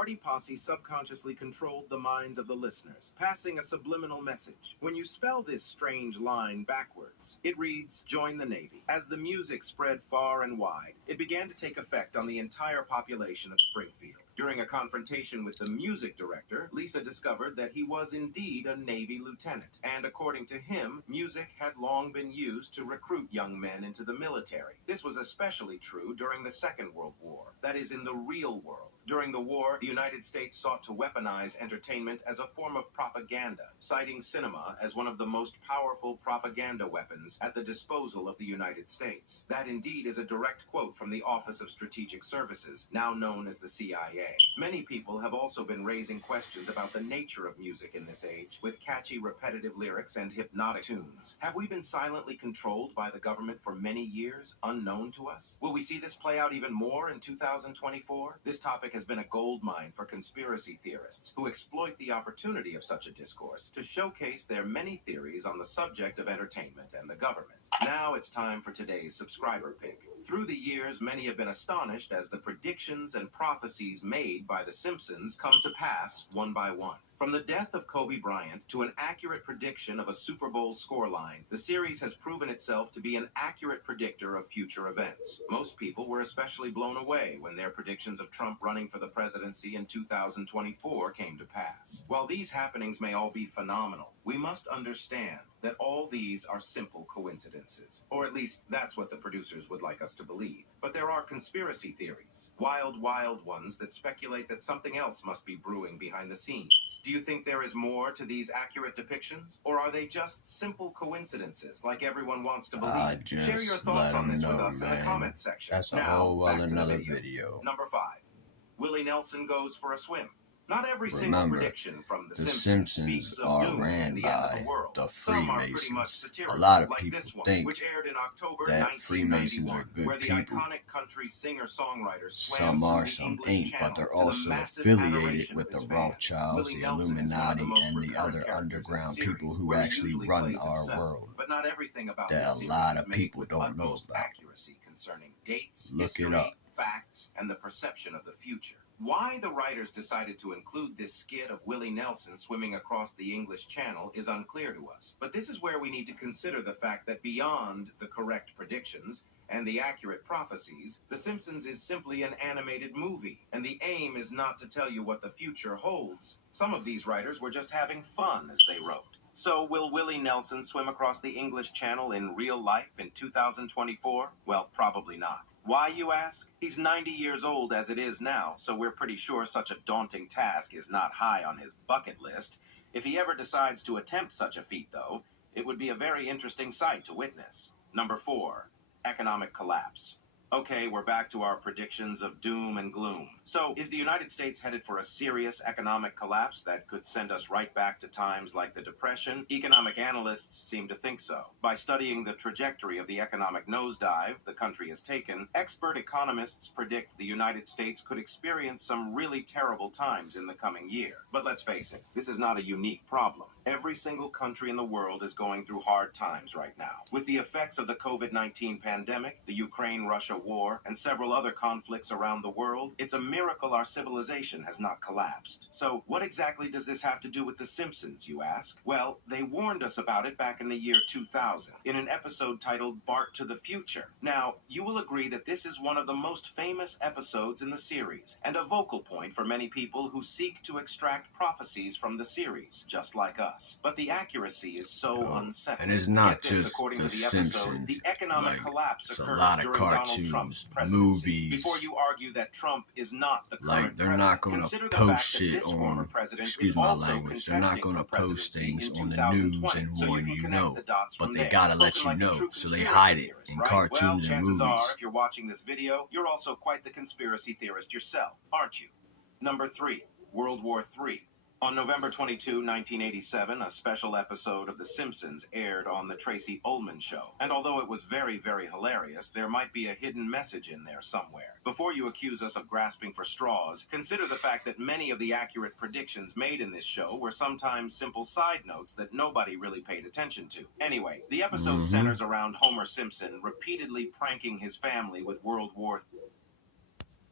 party posse subconsciously controlled the minds of the listeners, passing a subliminal message. When you spell this strange line backwards, it reads, "Join the Navy." As the music spread far and wide, it began to take effect on the entire population of Springfield. During a confrontation with the music director, Lisa discovered that he was indeed a Navy lieutenant, and according to him, music had long been used to recruit young men into the military. This was especially true during the Second World War, that is, in the real world. During the war, the United States sought to weaponize entertainment as a form of propaganda, citing cinema as one of the most powerful propaganda weapons at the disposal of the United States. That indeed is a direct quote from the Office of Strategic Services, now known as the CIA. Many people have also been raising questions about the nature of music in this age, with catchy, repetitive lyrics and hypnotic tunes. Have we been silently controlled by the government for many years, unknown to us? Will we see this play out even more in 2024? This topic has been a goldmine for conspiracy theorists who exploit the opportunity of such a discourse to showcase their many theories on the subject of entertainment and the government. Now it's time for today's subscriber pick. Through the years, many have been astonished as the predictions and prophecies made by The Simpsons come to pass one by one. From the death of Kobe Bryant to an accurate prediction of a Super Bowl scoreline, the series has proven itself to be an accurate predictor of future events. Most people were especially blown away when their predictions of Trump running for the presidency in 2024 came to pass. While these happenings may all be phenomenal, we must understand that all these are simple coincidences, or at least that's what the producers would like us to believe. But there are conspiracy theories, wild ones that speculate that something else must be brewing behind the scenes. Do you think there is more to these accurate depictions, or are they just simple coincidences like everyone wants to believe? Share your thoughts on this with us in the comment section. That's a now, whole back to another the video. Number 5. Willie Nelson goes for a swim. Not every single Remember, prediction from the Simpsons are ran by the Freemasons. A lot of people think that Freemasons are good people. Some are, some ain't, but they're also affiliated with the Rothschilds, the Illuminati, and the other underground people who actually run our world that a lot of people don't know about. Look it up. Facts, and the perception of the future. Why the writers decided to include this skit of Willie Nelson swimming across the English Channel is unclear to us. But this is where we need to consider the fact that beyond the correct predictions and the accurate prophecies, The Simpsons is simply an animated movie, and the aim is not to tell you what the future holds. Some of these writers were just having fun as they wrote. So, will Willie Nelson swim across the English Channel in real life in 2024? Well, probably not. Why, you ask? He's 90 years old as it is now, so we're pretty sure such a daunting task is not high on his bucket list. If he ever decides to attempt such a feat, though, it would be a very interesting sight to witness. Number 4. Economic collapse. Okay, we're back to our predictions of doom and gloom. So, is the United States headed for a serious economic collapse that could send us right back to times like the Depression? Economic analysts seem to think so. By studying the trajectory of the economic nosedive the country has taken, expert economists predict the United States could experience some really terrible times in the coming year. But let's face it, this is not a unique problem. Every single country in the world is going through hard times right now. With the effects of the COVID-19 pandemic, the Ukraine-Russia war, and several other conflicts around the world, it's a miracle our civilization has not collapsed. So, what exactly does this have to do with The Simpsons, you ask? Well, they warned us about it back in the year 2000, in an episode titled Bart to the Future. Now, you will agree that this is one of the most famous episodes in the series, and a vocal point for many people who seek to extract prophecies from the series, just like us. But the accuracy is so unsettling. And it's not just The Simpsons. The economic collapse it's a occurred lot of during Donald cartoons, Trump's presidency. movies. Before you argue that Trump is not the current They're not going to post shit on, excuse my language, they're not going to post things on the news and warn you know, but they gotta let you know, so they hide it in cartoons and movies. Are, if you're watching this video, you're also quite the conspiracy theorist yourself, aren't you? Number 3, World War III. On November 22, 1987, a special episode of The Simpsons aired on The Tracy Ullman Show. And although it was very, very hilarious, there might be a hidden message in there somewhere. Before you accuse us of grasping for straws, consider the fact that many of the accurate predictions made in this show were sometimes simple side notes that nobody really paid attention to. Anyway, the episode centers around Homer Simpson repeatedly pranking his family with World War